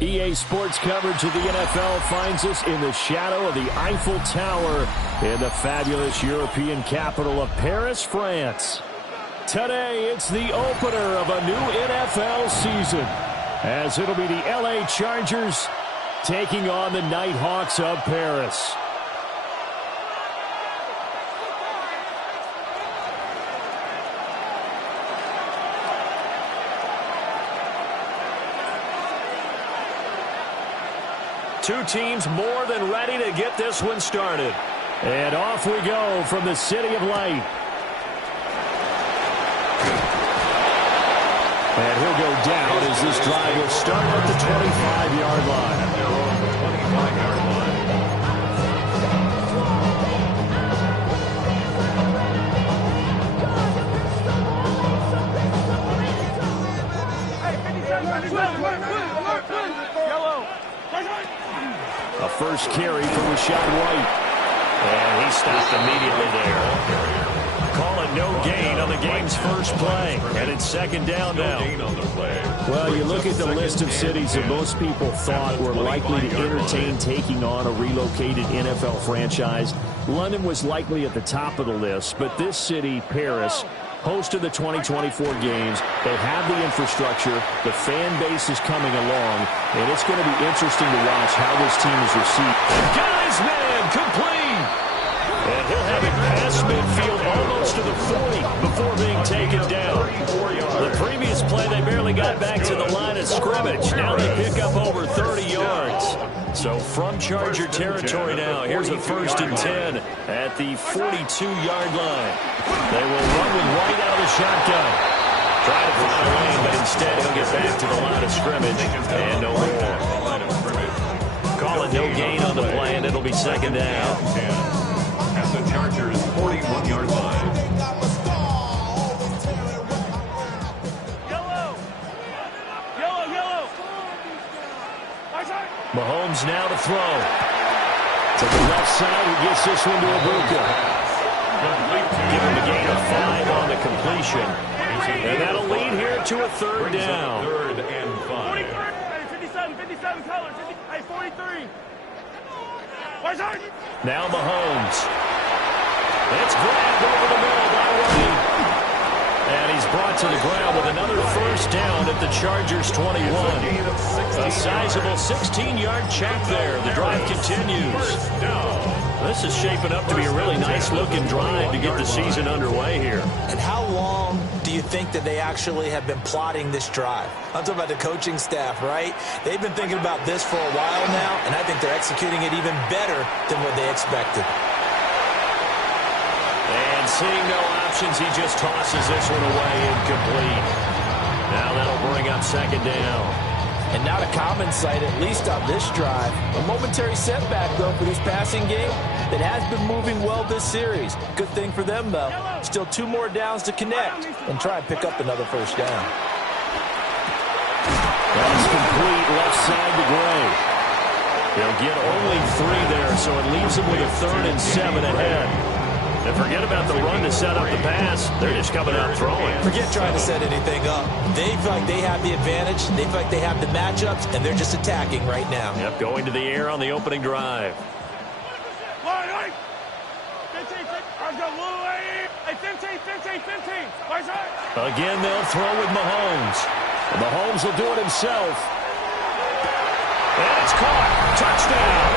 EA Sports coverage of the NFL finds us in the shadow of the Eiffel Tower in the fabulous European capital of Paris, France. Today, it's the opener of a new NFL season, as it'll be the LA Chargers taking on the Nighthawks of Paris. Two teams more than ready to get this one started. And off we go from the City of Light. And he'll go down as this drive will start at the 25-yard line. A first carry for Rashad White. And he stopped immediately there. Calling no gain on the game's first play. And it's second down now. Well, you look at the list of cities that most people thought were likely to entertain taking on a relocated NFL franchise. London was likely at the top of the list, but this city, Paris, host of the 2024 games. They have the infrastructure. The fan base is coming along, and it's going to be interesting to watch how this team is received. Got his man complete. And he'll have it past midfield almost to the 40 before being taken down. The previous play, they barely got back to the line of scrimmage. Now they pick up over 30 yards. So from Charger territory now, here's a 1st and 10 at the 42-yard line. They will run with White out of the shotgun. Try to find a lane, but instead he'll get back to the line of scrimmage and no more. Call it no gain on the play, and it'll be second down. At the Chargers' 41-yard line. Mahomes now to throw. To the left side, he gets this one to Ibuka. Give him a gain of 5 on the completion. And that'll lead here to a third down. 3rd and 5. 57 color, 43. Now Mahomes. It's grabbed over the middle by White. And he's brought to the ground with another first down at the Chargers' 21. A sizable 16-yard check there. The drive continues. This is shaping up to be a really nice-looking drive to get the season underway here. And how long do you think that they actually have been plotting this drive? I'm talking about the coaching staff, right? They've been thinking about this for a while now, and I think they're executing it even better than what they expected. And seeing no options, he just tosses this one away incomplete. Now that'll bring up second down. And not a common sight, at least on this drive. A momentary setback, though, for this passing game that has been moving well this series. Good thing for them, though. Still 2 more downs to connect and try and pick up another first down. That's complete left side to Gray. They'll get only 3 there, so it leaves them with a 3rd and 7 ahead. And forget about the run to set up the pass. They're just coming out throwing. Forget trying to set anything up. They feel like they have the advantage. They feel like they have the matchups, and they're just attacking right now. Yep, going to the air on the opening drive. 15. Again, they'll throw with Mahomes. And Mahomes will do it himself. And it's caught. Touchdown.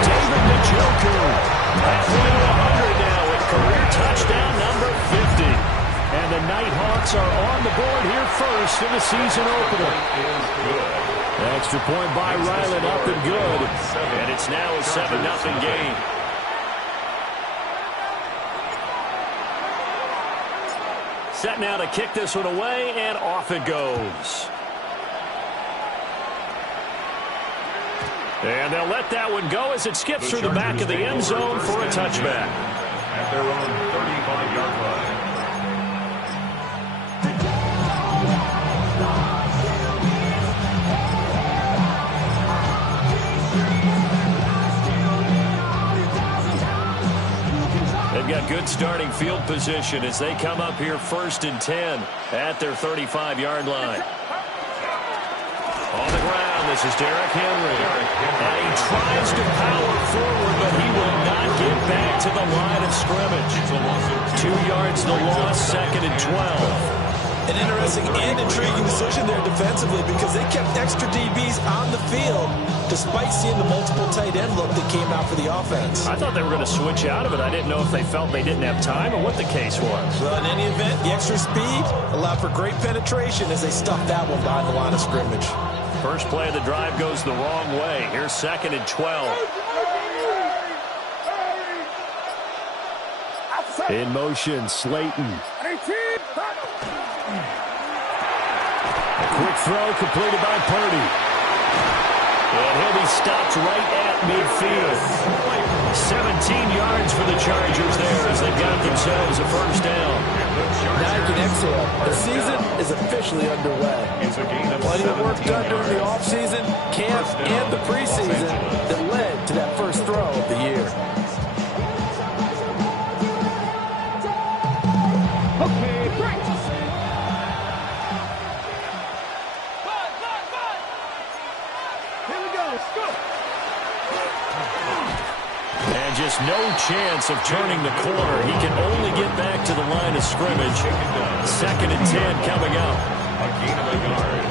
David Njoku. Halfway to 100 now with career touchdown number 50. And the Nighthawks are on the board here first in the season opener. Extra point by Ryland up and good. And it's now a 7-0 game. Set now to kick this one away, and off it goes. And they'll let that one go as it skips through the back of the end zone for a touchback. At their own 35-yard line. They've got good starting field position as they come up here 1st and 10 at their 35-yard line. On the ground. this is Derrick Henry. And he tries to power forward, but he will not get back to the line of scrimmage. 2 yards the loss, 2nd and 12. An interesting and intriguing decision there defensively because they kept extra DBs on the field despite seeing the multiple tight end look that came out for the offense. I thought they were going to switch out of it. I didn't know if they felt they didn't have time or what the case was. Well, in any event, the extra speed allowed for great penetration as they stuffed that one behind the line of scrimmage. First play of the drive goes the wrong way. Here's 2nd and 12. In motion, Slayton. A quick throw completed by Purdy. And he'll be stopped right at midfield. 17 yards for the Chargers there as they got themselves a first down. Now you can exhale. The season is officially underway. Plenty of work done during the offseason, camp, and the preseason that led to that first throw of the year. And just no chance of turning the corner. He can only get back to the line of scrimmage. 2nd and 10 coming up. A gain of a yard.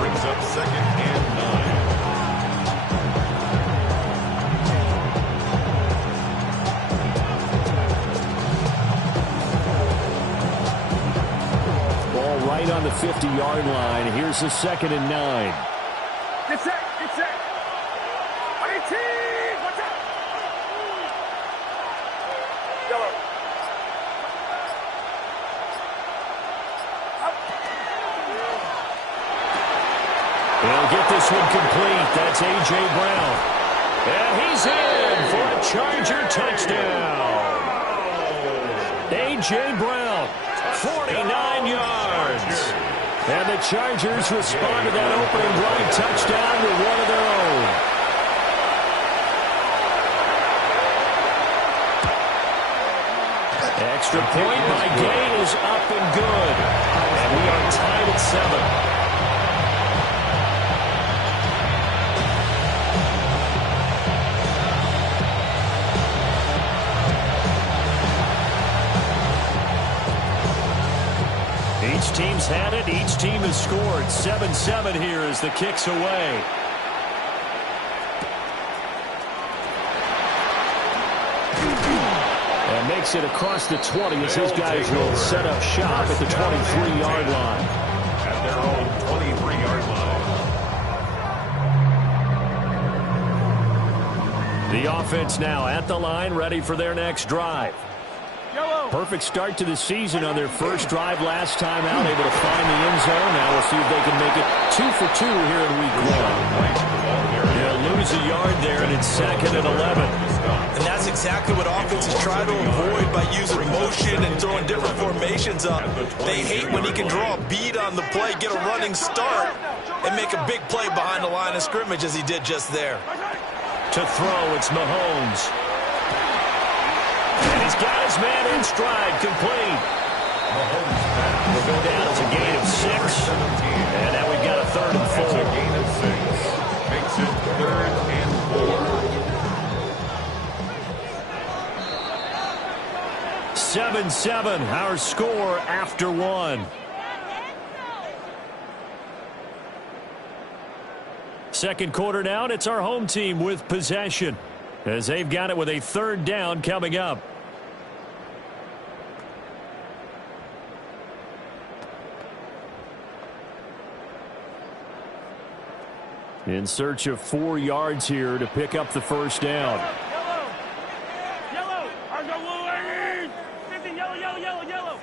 Brings up 2nd and 9. Ball right on the 50-yard line. Here's the 2nd and 9. Get set, get set. 18, watch out. Yellow. He'll get this one complete. That's A.J. Brown. And he's in for a Charger touchdown. A.J. Brown, 49 yards. And the Chargers respond to that opening drive touchdown with one of their own. Extra point by Gay is up and good. And we are tied at 7. Each team's had it. Each team has scored. 7-7 here as the kick's away. And makes it across the 20 as his guys will set up shop at the 23-yard line. At their own 23-yard line. The offense now at the line, ready for their next drive. Perfect start to the season on their first drive last time out, able to find the end zone. Now we'll see if they can make it 2 for 2 here in week 1. They'll lose a yard there, and it's 2nd and 11. And that's exactly what offenses try to avoid by using motion and throwing different formations up. They hate when he can draw a bead on the play, get a running start, and make a big play behind the line of scrimmage as he did just there. To throw, it's Mahomes. And he's got his man in stride, complete. Mahomes will go down as a gain of 6. And now we've got a 3rd and 4. That's a gain of 6. Makes it 3rd and 4. 7-7, our score after 1. Second quarter now, and it's our home team with possession as they've got it with a 3rd down coming up. In search of 4 yards here to pick up the first down. Yellow. Ours go Wolverine. 50, yellow.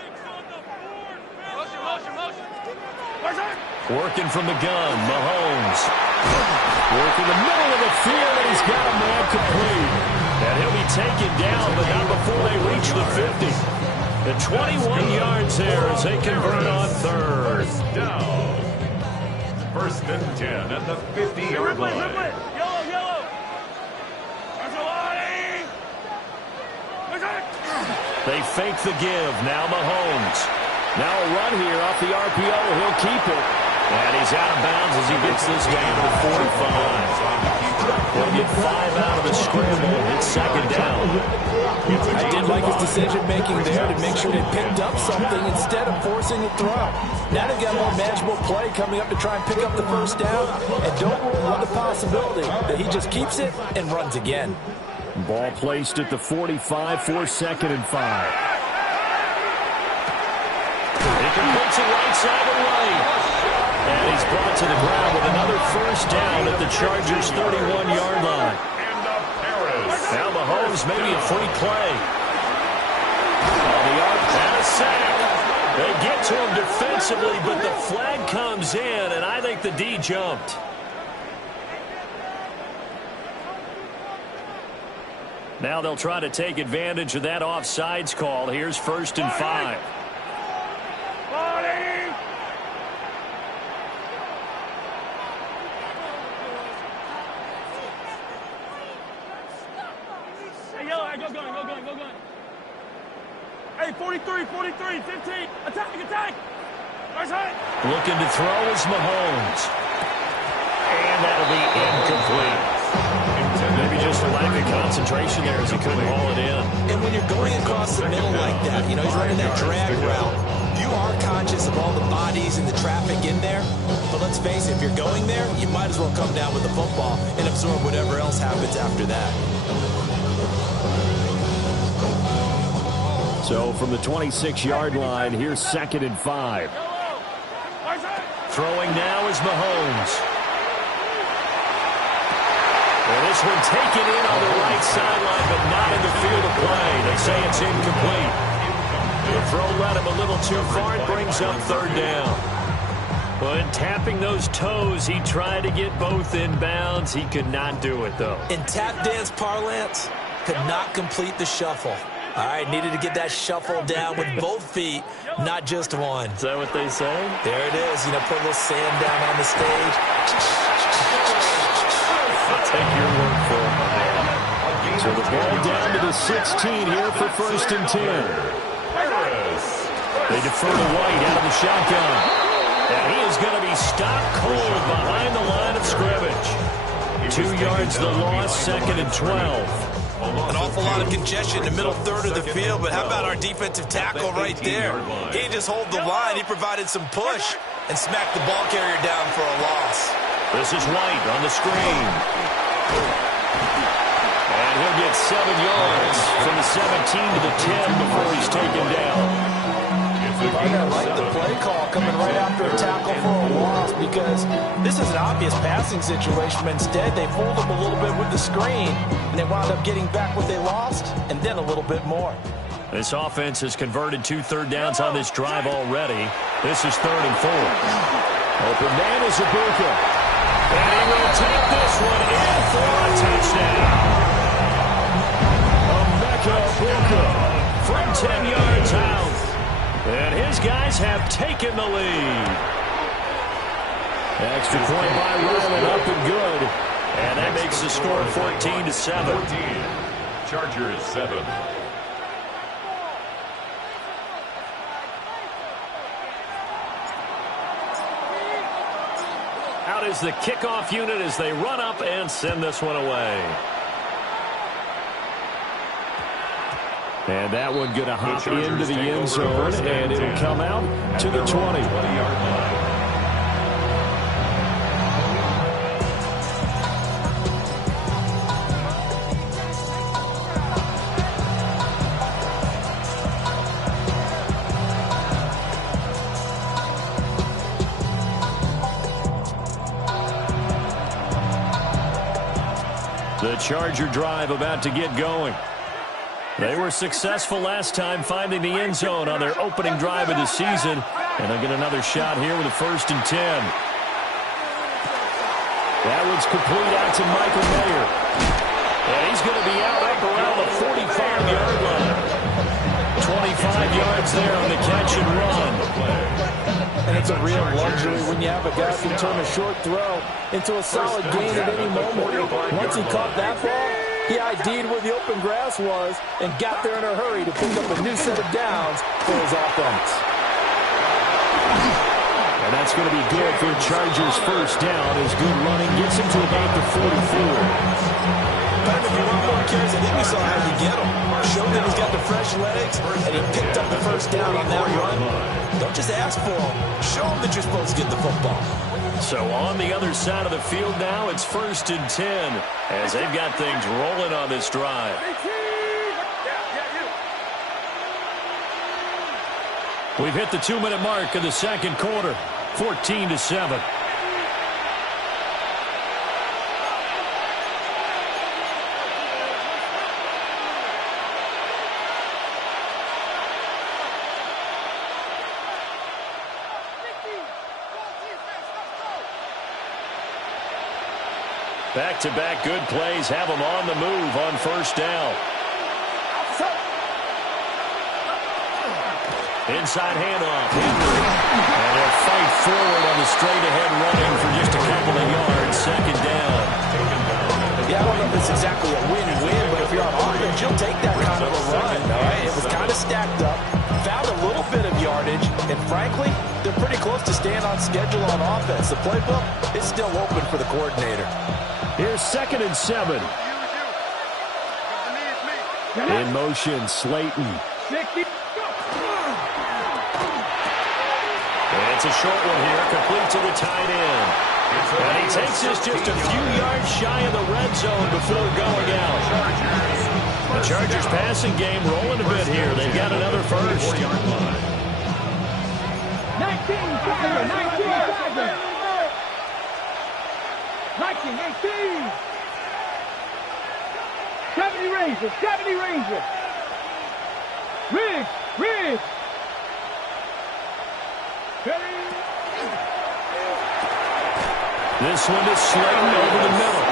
Motion. Working from the gun, Mahomes. Working the middle of the field, and he's got a man complete. And he'll be taken down, but not before they reach the 50. The 21 yards there as they convert on 3rd. down. 1st and 10 at the 50-yard line. Yellow. They fake the give. Now Mahomes. Now a run here off the RPO. He'll keep it. And he's out of bounds as he gets this down to the 45. He'll get 5 out of the scramble. It's second down. I did like his decision-making there to make sure they picked up something instead of forcing the throw. Now they've got more manageable play coming up to try and pick up the first down. And don't rule out the possibility that he just keeps it and runs again. Ball placed at the 45 for 2nd and 5. He completes it right side of right. And he's brought to the ground with another first down at the Chargers' 31-yard line. Now Mahomes maybe a free play. On the arc and a sack. They get to him defensively, but the flag comes in, and I think the D jumped. Now they'll try to take advantage of that offsides call. Here's 1st and 5. Hey, 43, 43, 15. Attack. Looking to throw is Mahomes. And that'll be incomplete. Maybe just a lack of concentration there as he couldn't haul it in. And when you're going across the middle like that, he's running that drag route. You are conscious of all the bodies and the traffic in there. But let's face it, if you're going there, you might as well come down with the football and absorb whatever else happens after that. So from the 26-yard line, here's 2nd and 5. Throwing now is Mahomes. And this one taken in on the right sideline, but not in the field of play. They say it's incomplete. The throw led him a little too far and brings up 3rd down. But tapping those toes, he tried to get both inbounds. He could not do it, though. In tap dance parlance, could not complete the shuffle. All right, needed to get that shuffle down with both feet, not just one. Is that what they say? There it is. Put a little sand down on the stage. I'll take your word for it, my man. So the ball down to the 16 here for 1st and 10. They defer to White out of the shotgun. And he is going to be stopped cold behind the line of scrimmage. 2 yards the loss, 2nd and 12. An awful lot of congestion in the middle third of the field, but how about our defensive tackle right there? He didn't just hold the line, he provided some push and smacked the ball carrier down for a loss. This is White on the screen. And he'll get 7 yards from the 17 to the 10 before he's taken down. I like the play call coming right after a tackle for a loss because this is an obvious passing situation, but instead they fooled them a little bit with the screen, and they wound up getting back what they lost and then a little bit more. This offense has converted 2 third downs on this drive already. This is 3rd and 4. Open man is Ibuka. And he will take this one in for a touchdown. Ibuka from 10 yards out. And his guys have taken the lead. Extra point by Ryland, up and good. And that makes the score 14-7. Chargers 7. Out is the kickoff unit as they run up and send this one away. And that one going to hop into the end zone, and it'll come out to the 20-yard line. The Charger drive about to get going. They were successful last time finding the end zone on their opening drive of the season. And they'll get another shot here with a 1st and 10. That one's complete out to Michael Mayer. And he's going to be out up around the 45-yard line. 25 yards there on the catch and run. And it's a real luxury when you have a guy who can turn a short throw into a solid gain at any moment. Once he caught that ball, he ID'd where the open grass was and got there in a hurry to pick up a new set of downs for his offense. And that's that's going to be good for Chargers first down as good running gets him to about the 44. Pat, if you want more carries, I think we saw how you get him. Showed that he's got the fresh legs, and he picked up the first down on that run. Don't just ask for him. Show him that you're supposed to get the football. So on the other side of the field now, it's 1st and 10 as they've got things rolling on this drive. We've hit the 2-minute mark of the second quarter, 14-7. Back-to-back good plays have them on the move on first down. Inside handoff. And they'll fight forward on the straight-ahead running for just a couple of yards. Second down. Yeah, I don't know if it's exactly a win-win, but if you're on offense, you'll take that kind of a run. All right? It was kind of stacked up. Found a little bit of yardage, and frankly, they're pretty close to staying on schedule on offense. The playbook is still open for the coordinator. Here's 2nd and 7. In motion, Slayton. It's a short one here, complete to the tight end. And he takes this just a few yards shy of the red zone before going out. The Chargers passing game rolling a bit here. They've got another first. 19, 18. 70 Rangers, 70 Rangers. Riggs. This one is Slayton over the middle.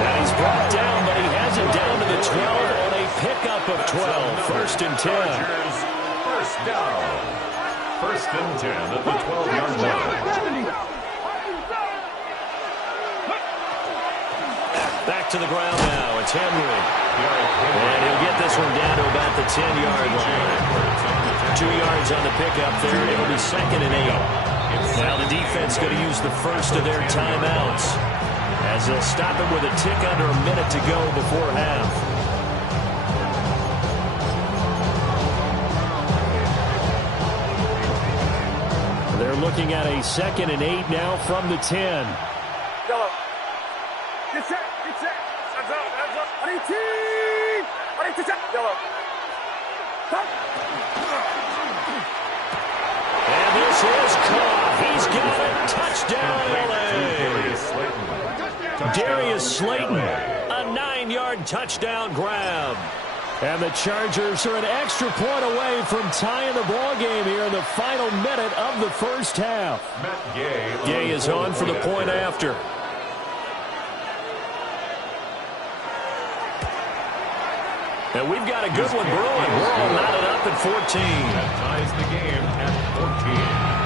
And he's brought down, but he has it down to the 12 on a pickup of 12. 1st and 10. First down. 1st and 10 at the 12-yard line. Back to the ground now. It's Henry. And he'll get this one down to about the 10-yard line. 2 yards on the pickup there. It'll be 2nd and 8. Now the defense going to use the first of their timeouts as they'll stop it with a tick under a minute to go before half. They're looking at a 2nd and 8 now from the 10. Yellow. Get set. Hands up. 18. Yellow. And this is caught. He's got it. Touchdown, L.A. Darius Slayton, a 9-yard touchdown grab. And the Chargers are an extra point away from tying the ball game here in the final minute of the first half. Gay is on for the point after. And we've got a good one brewing. We're all knotted up at 14. That ties the game at 14.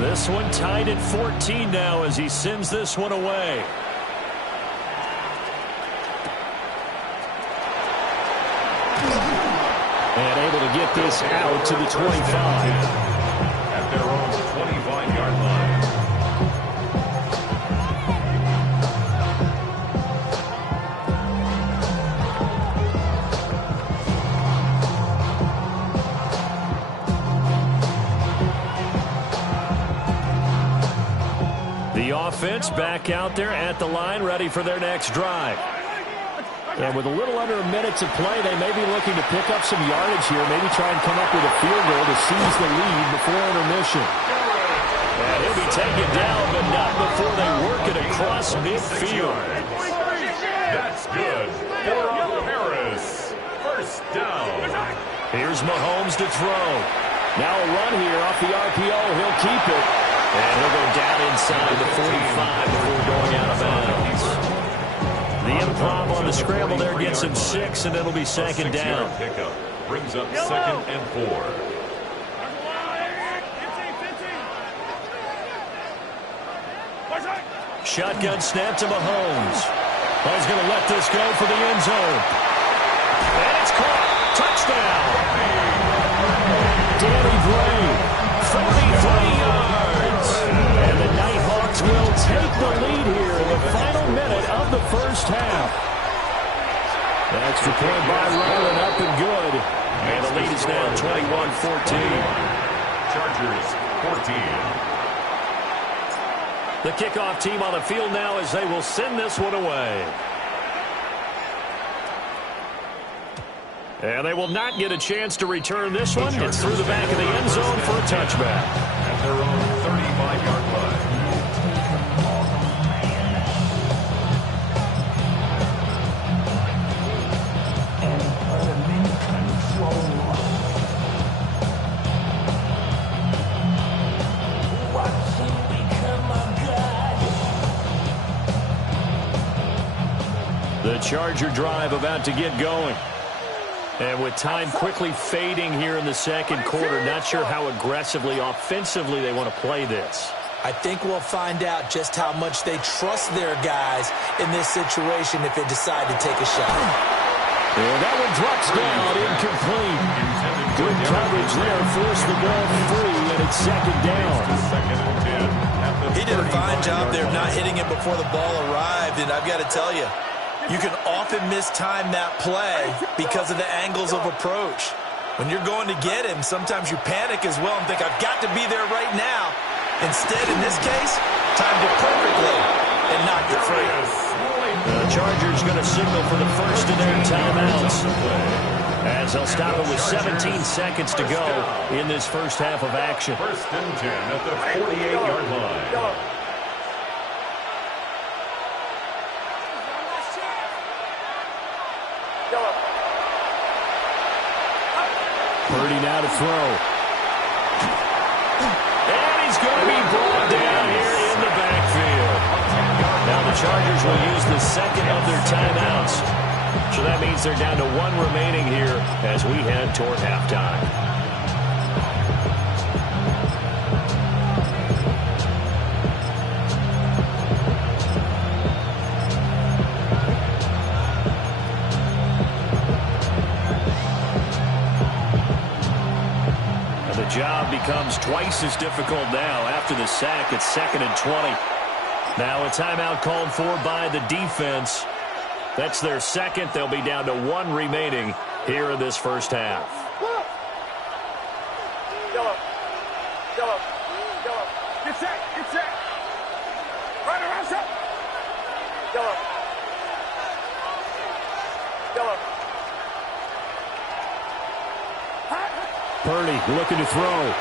This one tied at 14 now as he sends this one away. And able to get this out to the 25. At their own 25-yard line. The offense back out there at the line, ready for their next drive. And with a little under a minute to play, they may be looking to pick up some yardage here, maybe try and come up with a field goal to seize the lead before intermission. And he'll be taken down, but not before they work it across midfield. That's good for Harris. First down. Here's Mahomes to throw. Now a run here off the RPO. He'll keep it. And he'll go down inside the 45 before going out of bounds. The improv on the scramble there gets him 6, and it'll be second down. Pickup brings up 2nd and 4. Shotgun snap to Mahomes. He's going to let this go for the end zone. And it's caught. Touchdown. Danny Gray, 43 yards. And the Nighthawks will take the lead here in the final minute of the first half. Extra point by Ryland, up and good. And the lead is now 21-14. Chargers 14. The kickoff team on the field now as they will send this one away. And they will not get a chance to return this one. It's through the back of the end zone for a touchback. At their own 35-yard line. The Charger drive about to get going. And with time quickly fading here in the second quarter, not sure how aggressively, offensively they want to play this. I think we'll find out just how much they trust their guys in this situation if they decide to take a shot. And that one drops down, incomplete. Good coverage there, forced the ball free, and it's second down. He did a fine job there of not hitting it before the ball arrived, and I've got to tell you, you can often mistime that play because of the angles of approach. When you're going to get him, sometimes you panic as well and think, I've got to be there right now. Instead, in this case, timed it perfectly and knocked it free. The Chargers going to signal for the first of their timeouts, as they'll stop it with 17 seconds to go in this first half of action. 1st and 10 at the 48-yard line. Purdy now to throw. And he's going to be brought down here in the backfield. Now the Chargers will use the second of their timeouts. So that means they're down to 1 remaining here as we head toward halftime. The job becomes twice as difficult now after the sack. It's 2nd and 20. Now a timeout called for by the defense. That's their second. They'll be down to 1 remaining here in this first half. Get set, get set. Right around set. Yellow. Purdy looking to throw.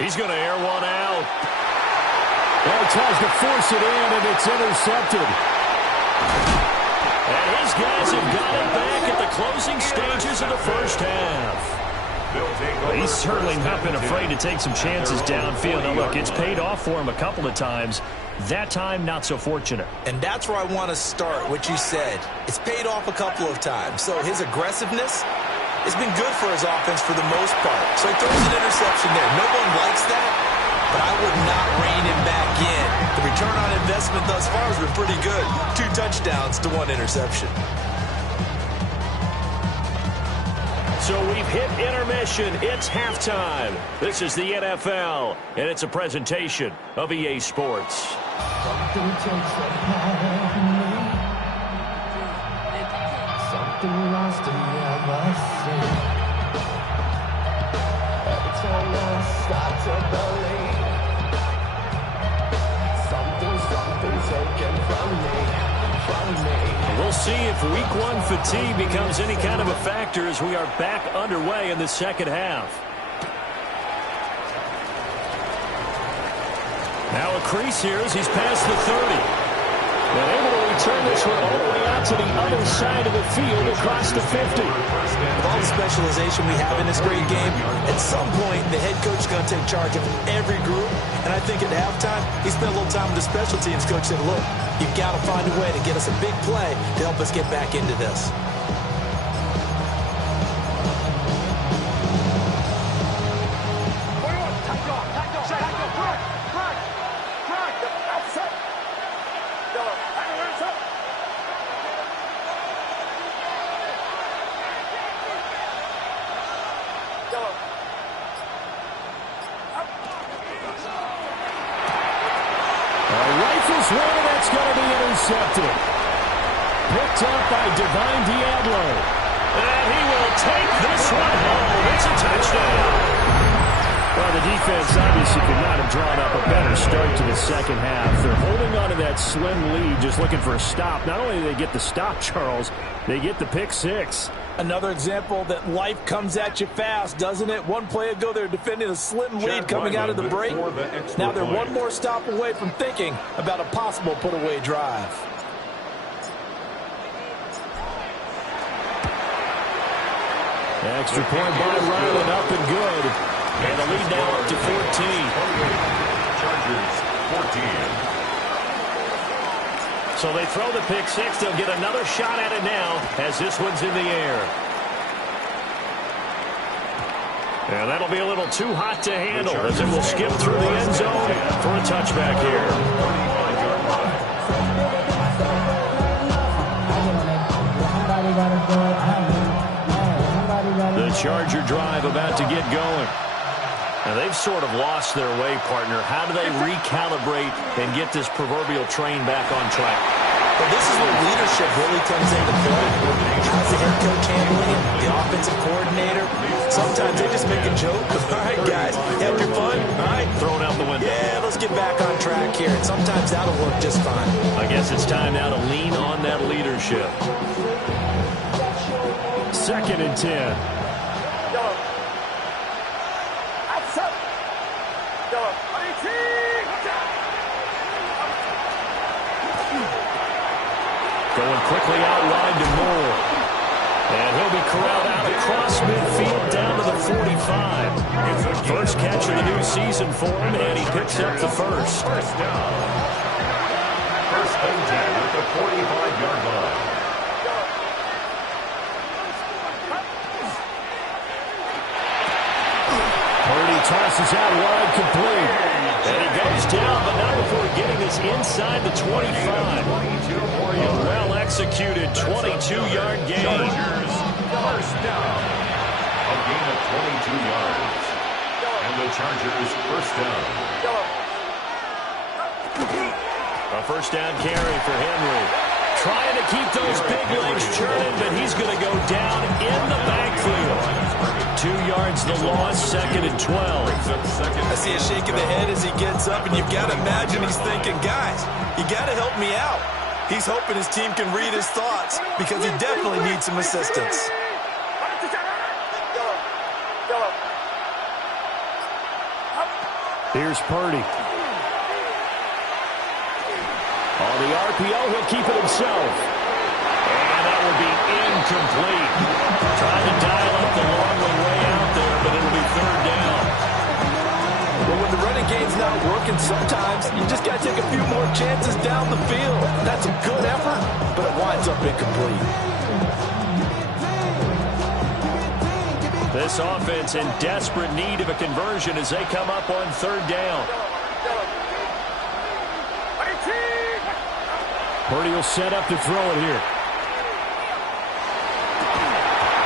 He's going to air one out. Well, he tries to force it in, and it's intercepted. And his guys have got it back at the closing stages of the first half. He's certainly not been afraid to take some chances downfield. Now, look, it's paid off for him a couple of times. That time, not so fortunate. And that's where I want to start, what you said. It's paid off a couple of times. So his aggressiveness, it's been good for his offense for the most part. So he throws an interception there. No one likes that, but I would not rein him back in. The return on investment thus far has been pretty good. 2 touchdowns to 1 interception. So we've hit intermission. It's halftime. This is the NFL, and it's a presentation of EA Sports. Something takes a part of me. Something lost and never seen. Every time I start to believe, something taken from me. We'll see if week 1 fatigue becomes any kind of a factor as we are back underway in the second half. Now a crease here as he's past the 30. And able to return this one all the way out to the other side of the field across the 50. With all the specialization we have in this great game, at some point the head coach is going to take charge of every group. And I think at halftime, he spent a little time with the special teams coach and said, look, you've got to find a way to get us a big play to help us get back into this. Rifles one, and that's going to be intercepted. Picked up by Divine Diablo. And he will take this one home. It's a touchdown. Well, the defense obviously could not have drawn up a better start to the second half. They're holding on to that slim lead, just looking for a stop. Not only do they get the stop, Charles, they get the pick six. Another example that life comes at you fast, doesn't it? One play ago, they're defending a slim lead coming out of the break. Now they're one more stop away from thinking about a possible put-away drive. Extra point by Ryland, up and good. And the lead now up to 14. Chargers, 14. So they throw the pick six. They'll get another shot at it now as this one's in the air. And that'll be a little too hot to handle as it will skip through the end zone for a touchback here. The Charger drive about to get going. Now, they've sort of lost their way, partner. How do they recalibrate and get this proverbial train back on track? Well, this is where leadership really comes into play. How's the head coach handling it? The offensive coordinator? Sometimes they just make a joke. All right, guys, have your fun. All right, throw it out the window. Yeah, let's get back on track here. And sometimes that'll work just fine. I guess it's time now to lean on that leadership. 2nd and 10. Going quickly out wide to Moore. And he'll be corralled out across midfield down to the 45. First catch of the new season for him, and he picks up the first. First down. 1st and 10 at the 45-yard line. Purdy tosses out wide, complete. And he goes down, but not before getting this inside the 25. A well-executed 22-yard gain. Chargers, first down. A gain of 22 yards. And the Chargers, first down. A first down carry for Henry. Trying to keep those big legs churning, but he's going to go down in the backfield. 2 yards the loss, 2nd and 12. I see a shake of the head as he gets up, and you've got to imagine he's thinking, guys, you got to help me out. He's hoping his team can read his thoughts because he definitely needs some assistance. Here's Purdy. On the RPO, he'll keep it himself. And that will be incomplete. Trying to dial up the long way out there, but it'll be 3rd down. Well, when the running game's not working, sometimes you just got to take a few more chances down the field. That's a good effort, but it winds up incomplete. This offense in desperate need of a conversion as they come up on 3rd down. Purdy will set up to throw it here.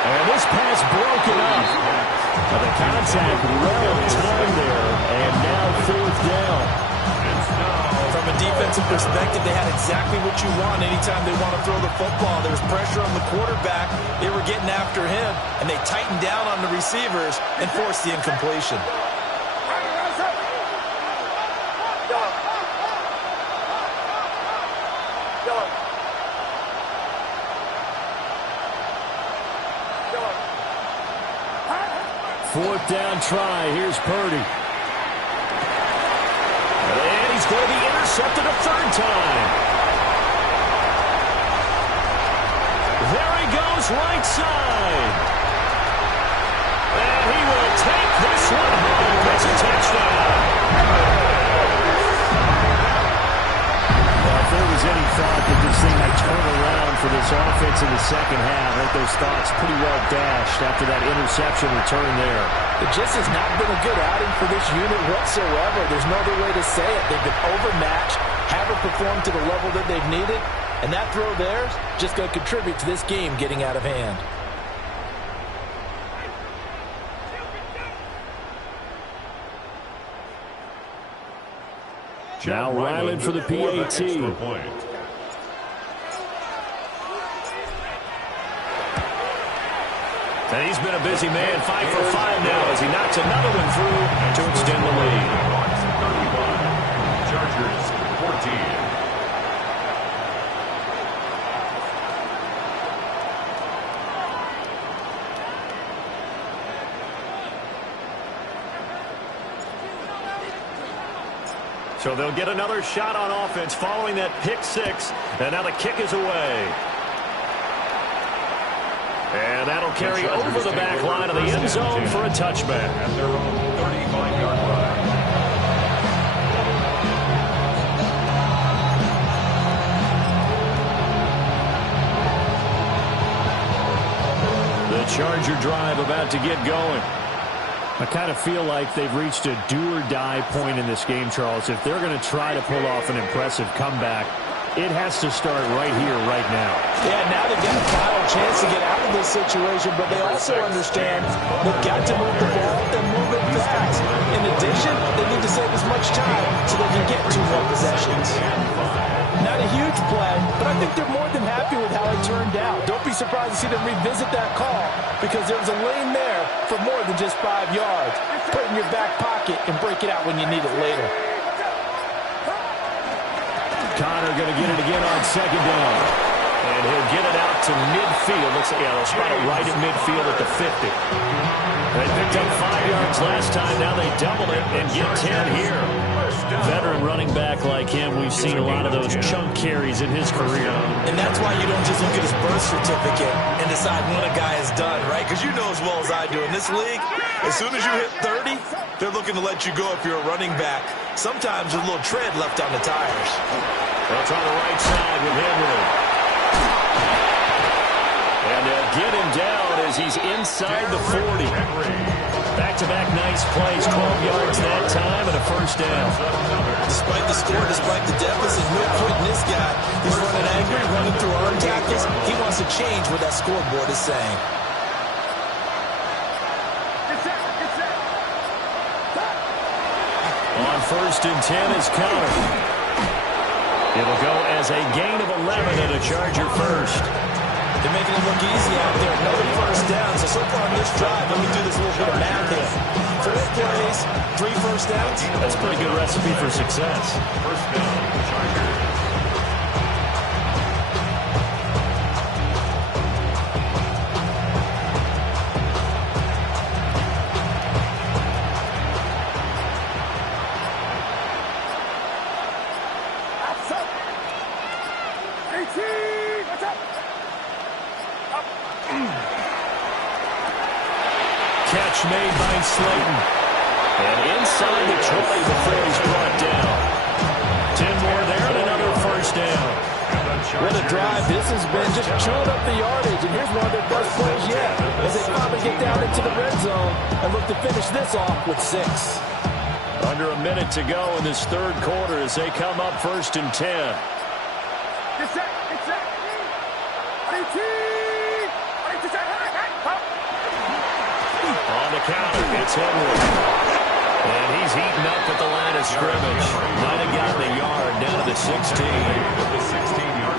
And this pass broken up. The contact well in time there, and now 4th down. From a defensive perspective, they had exactly what you want anytime they want to throw the football. There was pressure on the quarterback. They were getting after him, and they tightened down on the receivers and forced the incompletion. Fourth down try. Here's Purdy. And he's going to be intercepted a 3rd time. goes right side. And he will take this one home. It's a touchdown. If there was any thought that this thing might turn around for this offense in the second half, I think those thoughts pretty well dashed after that interception return there. It just has not been a good outing for this unit whatsoever. There's no other way to say it. They've been overmatched, haven't performed to the level that they've needed, and that throw there is just going to contribute to this game getting out of hand. Now Ryland for the PAT. And he's been a busy man, 5 for 5 now as he knocks another one through to extend the lead. 31, Chargers 14. So they'll get another shot on offense following that pick six. And now the kick is away. And that'll carry over the back line of the end zone for a touchback. At their own 35-yard line. The Charger drive about to get going. I kind of feel like they've reached a do-or-die point in this game, Charles. If they're going to try to pull off an impressive comeback, it has to start right here, right now. Yeah, now they've got a final chance to get out of this situation, but they also understand they've got to move the ball and move it fast. In addition, they need to save as much time so they can get 2 more possessions. Not a huge play, but I think they're more than happy with how it turned out. Don't be surprised to see them revisit that call because there's a lane there for more than just 5 yards. Put it in your back pocket and break it out when you need it later. Connor going to get it again on second down. And he'll get it out to midfield. Looks like they'll spot it right at midfield at the 50. They picked up 5 yards last time. Now they double it and get 10 here. Veteran running back like him, we've seen a lot of those chunk carries in his career. And that's why you don't just look at his birth certificate and decide when a guy is done, right? Because you know as well as I do, in this league, as soon as you hit 30, they're looking to let you go if you're a running back. Sometimes with a little tread left on the tires. They'll try the right side with Henry. And they'll get him down as he's inside the 40. Back-to-back nice plays, 12 yards that time and a first down. Despite the score, despite the deficit, no quitting this guy. He's running angry, running through arm tackles. He wants to change what that scoreboard is saying. On 1st and 10 is Connor. It'll go as a gain of 11 and a Charger first. They're making it look easy out there. Another first down. So far on this drive, let me do this little bit of math here. 4 plays, 3 first downs. That's a pretty good recipe for success. First down, Chargers. Catch made by Slayton. And inside the 20 before he's brought down. 10 more there and another first down. What a drive this has been, just chewing up the yardage. And here's one of their best plays yet as they finally get down into the red zone and look to finish this off with 6. Under a minute to go in this third quarter as they come up 1st and 10. Get set. On the counter, it's Henry. And he's heating up at the line of scrimmage. Might have gotten a yard down to the 16.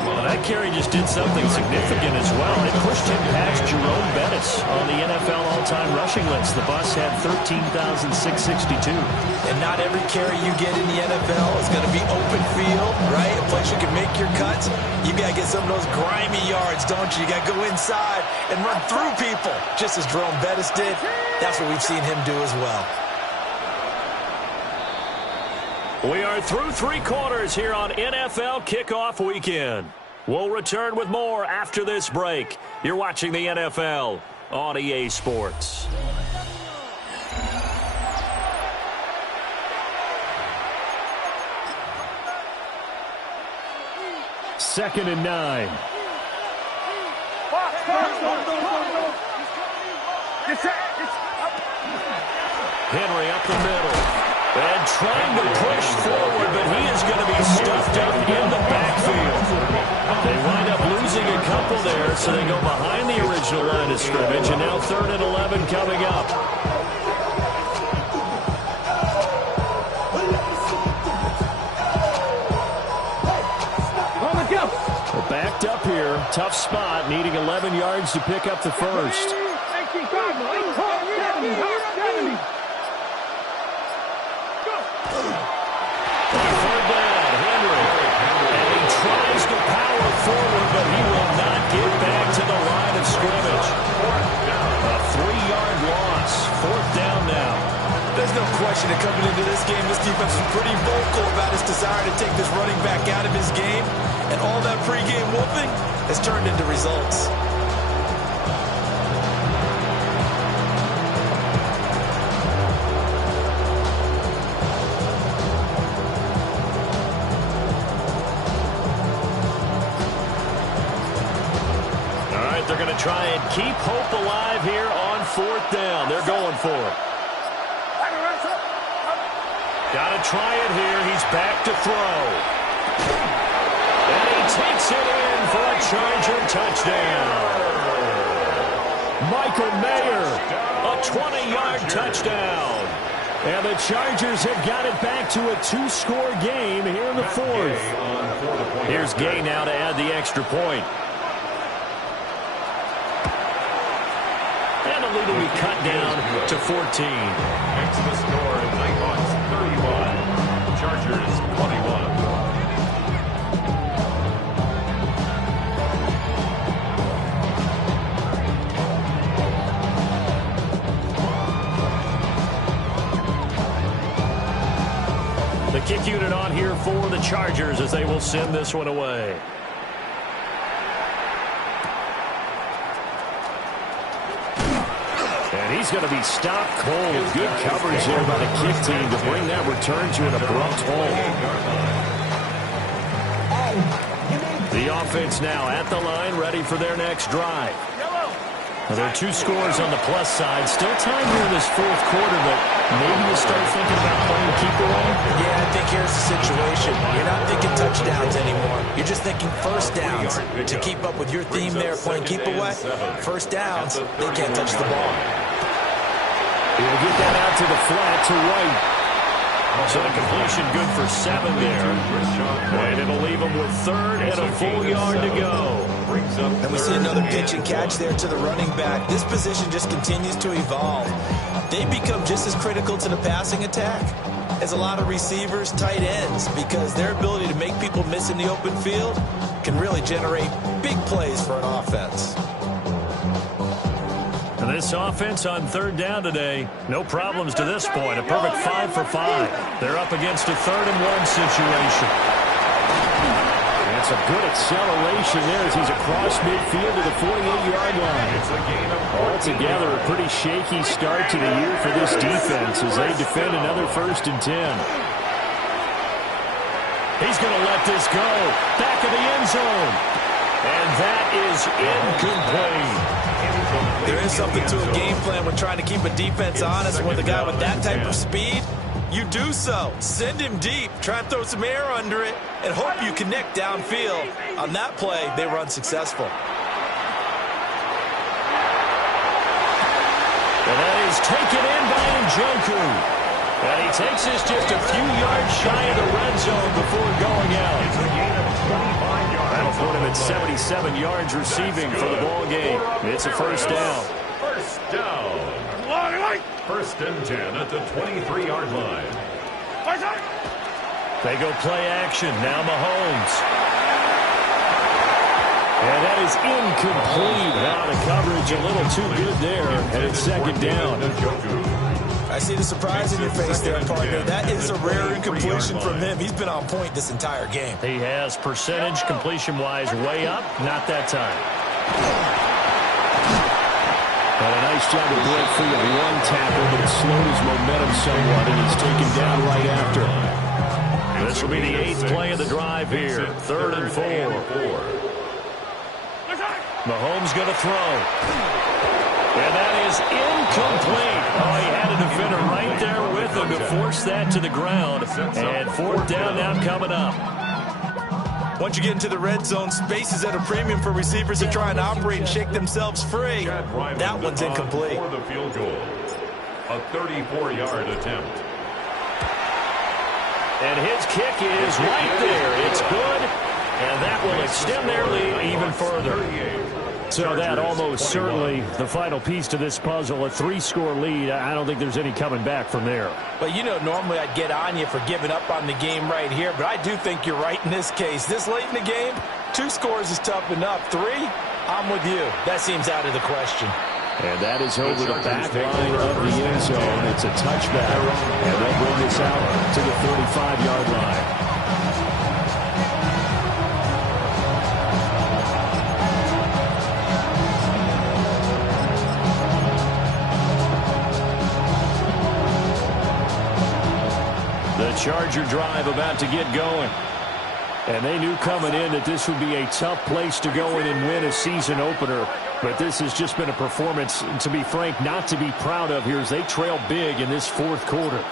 Well, that carry just did something significant as well. It pushed him past Jerome Bettis on the NFL all-time rushing list. The bus had 13,662. And not every carry you get in the NFL is going to be open field, right? A place you can make your cuts. You got to get some of those grimy yards, don't you? You got to go inside and run through people, just as Jerome Bettis did. That's what we've seen him do as well. We are through 3 quarters here on NFL Kickoff Weekend. We'll return with more after this break. You're watching the NFL on EA Sports. Second and 9. Henry up the middle. And trying to push forward, but he is going to be stuffed up in the backfield. They wind up losing a couple there, so they go behind the original line of scrimmage, and now 3rd and 11 coming up. We're backed up here. Tough spot, needing 11 yards to pick up the first. Third down, Henry. And he tries to power forward, but he will not get back to the line of scrimmage. A 3-yard loss. 4th down now. There's no question that coming into this game, this defense was pretty vocal about its desire to take this running back out of his game. And all that pregame whooping has turned into results. They're going to try and keep hope alive here on 4th down. They're going for it. Got to try it here. He's back to throw. And he takes it in for a Charger touchdown. Michael Mayer, a 20-yard touchdown. And the Chargers have got it back to a 2-score game here in the 4th. Here's Gay now to add the extra point. And the lead will be cut down to 14. Next to the score, Nighthawks 31, Chargers 21. The kick unit on here for the Chargers as they will send this one away. And he's going to be stopped cold. Good coverage there by the kick team to bring that return to an abrupt halt. The offense now at the line, ready for their next drive. Well, there are 2 scores on the plus side. Still time here in this 4th quarter, but maybe you start thinking about playing keep away? Yeah, I think here's the situation. You're not thinking touchdowns anymore. You're just thinking first downs. To keep up with your theme there, playing keep away, first downs, they can't touch the ball. He'll get that out to the flat to White. So the completion good for 7 there. And it'll leave him with 3rd and a full yard to go. And we see another pitch and catch there to the running back. This position just continues to evolve. They become just as critical to the passing attack as a lot of receivers, tight ends, because their ability to make people miss in the open field can really generate big plays for an offense. And this offense on 3rd down today, no problems to this point. A perfect 5 for 5. They're up against a 3rd and 1 situation. That's a good acceleration there as he's across midfield to the 48-yard line. Altogether, a pretty shaky start to the year for this defense as they defend another 1st and 10. He's going to let this go. Back of the end zone. And that is incomplete. There is something to a game plan when trying to keep a defense honest. With a guy with that type of speed, you do so. Send him deep. Try and throw some air under it and hope you connect downfield. On that play, they were unsuccessful. And that is taken in by Njoku. And he takes us just a few yards shy of the red zone before going out. It's a gain of 25 yards. That'll put him at 77 yards receiving for the ball game. It's a 1st down. First down. 1st and 10 at the 23-yard line. They go play action. Now Mahomes. And that is incomplete. Now the coverage a little too good there. And it's 2nd down. I see the surprise in your face there, partner. That is a rare incompletion from him. He's been on point this entire game. He has percentage completion-wise way up. Not that time. But a nice job to break free of one tackle, but it slowed his momentum somewhat, and he's taken down right after. This will be the 8th play of the drive here. 3rd and 4. Mahomes going to throw. And that is incomplete. Oh, he had a defender right there with him to force that to the ground. And 4th down now coming up. Once you get into the red zone, space is at a premium for receivers to try and operate and shake themselves free. That one's incomplete. For the field goal. A 34-yard attempt. And his kick is right there. It's good. And that will extend their lead even further. So that almost certainly the final piece to this puzzle, a 3-score lead. I don't think there's any coming back from there. But, you know, normally I'd get on you for giving up on the game right here, but I do think you're right in this case. This late in the game, 2 scores is tough enough. 3, I'm with you. That seems out of the question. And that is over the back line of the end zone. It's a touchback, and they'll bring this out to the 35-yard line. Charger drive about to get going. And they knew coming in that this would be a tough place to go in and win a season opener. But this has just been a performance, to be frank, not to be proud of here as they trail big in this 4th quarter.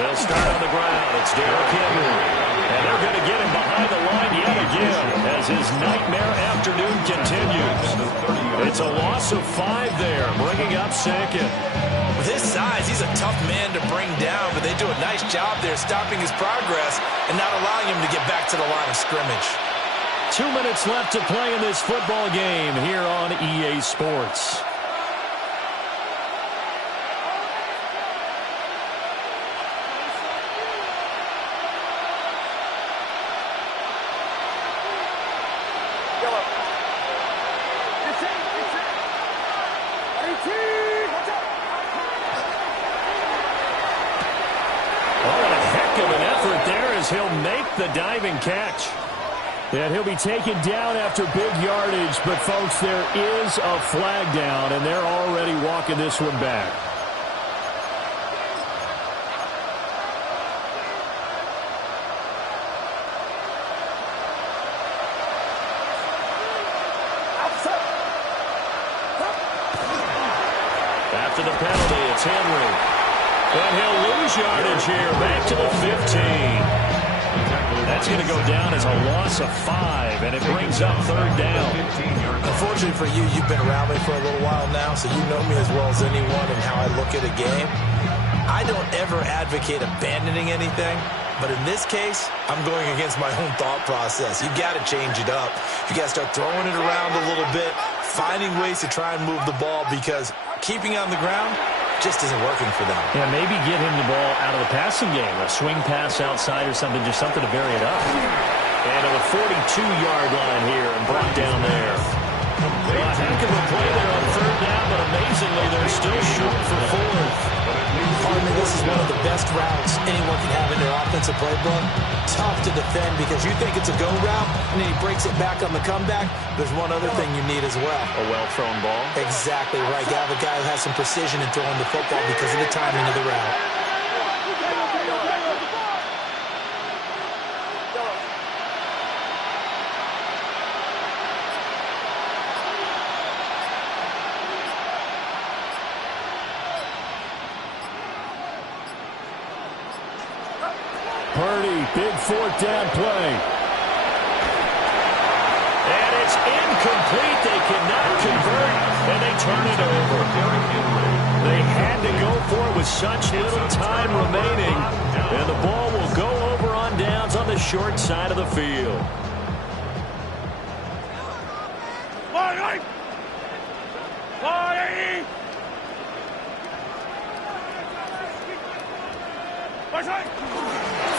They'll start on the ground. It's Derrick Henry. And they're going to get him behind the line yet again as his nightmare afternoon continues. It's a loss of 5 there, bringing up 2nd. With his size, he's a tough man to bring down, but they do a nice job there stopping his progress and not allowing him to get back to the line of scrimmage. 2 minutes left to play in this football game here on EA Sports. He'll make the diving catch. And he'll be taken down after big yardage. But, folks, there is a flag down, and they're already walking this one back. After the penalty, it's Henry. And he'll lose yardage here. Back to the 15. That's going to go down as a loss of 5, and it brings up 3rd down. Unfortunately for you, you've been around me for a little while now, so you know me as well as anyone and how I look at a game. I don't ever advocate abandoning anything, but in this case, I'm going against my own thought process. You've got to change it up. You got to start throwing it around a little bit, finding ways to try and move the ball, because keeping on the ground just isn't working for them. Yeah, maybe get him the ball out of the passing game, a swing pass outside or something, just something to vary it up. And to the 42-yard line here and brought down there. Well, a heck of a play there on 3rd down, but amazingly, they're still short for 4th. Pardon me, this is one of the best routes anyone can have in their offensive playbook. Tough to defend because you think it's a go route, and then he breaks it back on the comeback. There's one other thing you need as well. A well-thrown ball? Exactly right. You have a guy who has some precision in throwing the football because of the timing of the route. Purdy, big 4th down play. And it's incomplete. They cannot convert, and they turn it over. They had to go for it with such little time remaining, and the ball will go over on downs on the short side of the field.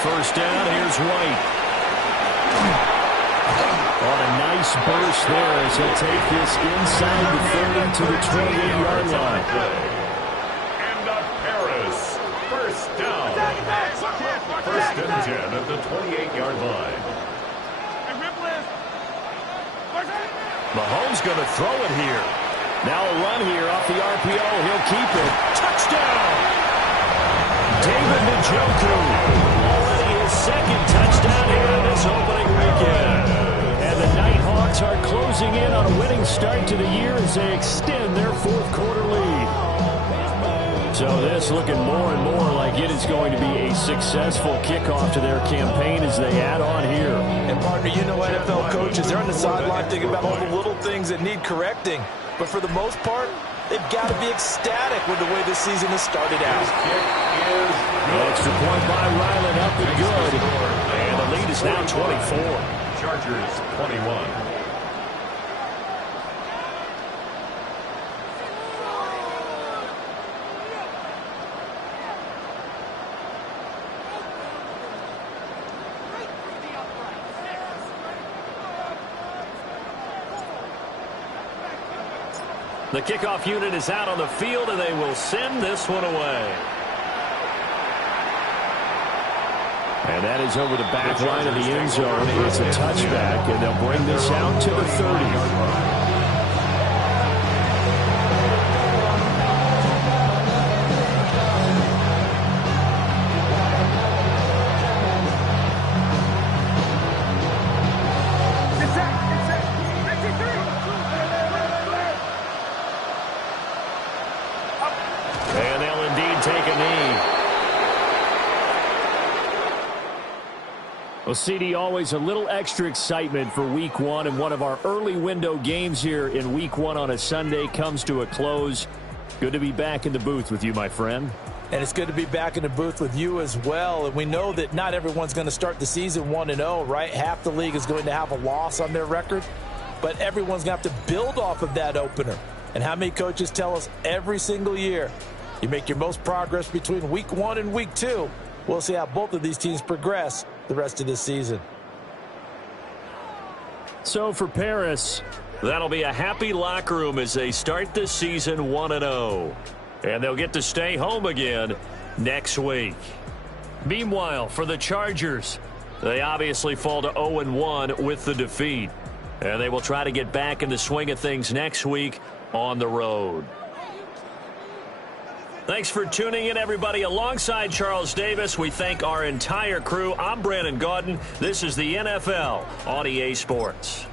First down, here's White. On a nice burst there as he'll take this inside the 30 to the 28-yard line. And a Paris. First down. First and 10 at the 28-yard line. Mahomes going to throw it here. Now a run here off the RPO. He'll keep it. Touchdown! David Njoku. Already his second touchdown here in this opening weekend. And the Nighthawks are closing in on a winning start to the year as they extend their fourth-quarter lead. So this looking more and more like it is going to be a successful kickoff to their campaign as they add on here. And, partner, you know NFL coaches, they're on the sideline thinking about all the little things that need correcting. But for the most part, they've got to be ecstatic with the way this season has started out. Extra point by Ryland, up and good. And the lead is now 24. Chargers 21. The kickoff unit is out on the field, and they will send this one away. And that is over the back line of the end zone. It's a touchback, and they'll bring this out to the 30-yard line. Well, CD, always a little extra excitement for Week 1, and one of our early window games here in Week 1 on a Sunday comes to a close. Good to be back in the booth with you, my friend. And it's good to be back in the booth with you as well. And we know that not everyone's going to start the season 1-0, right? Half the league is going to have a loss on their record, but everyone's going to have to build off of that opener. And how many coaches tell us every single year, you make your most progress between Week 1 and Week 2. We'll see how both of these teams progress the rest of this season. So for Paris, that'll be a happy locker room as they start this season 1-0. And they'll get to stay home again next week. Meanwhile, for the Chargers, they obviously fall to 0-1 with the defeat. And they will try to get back in the swing of things next week on the road. Thanks for tuning in, everybody. Alongside Charles Davis, we thank our entire crew. I'm Brandon Gaudin. This is the NFL on EA Sports.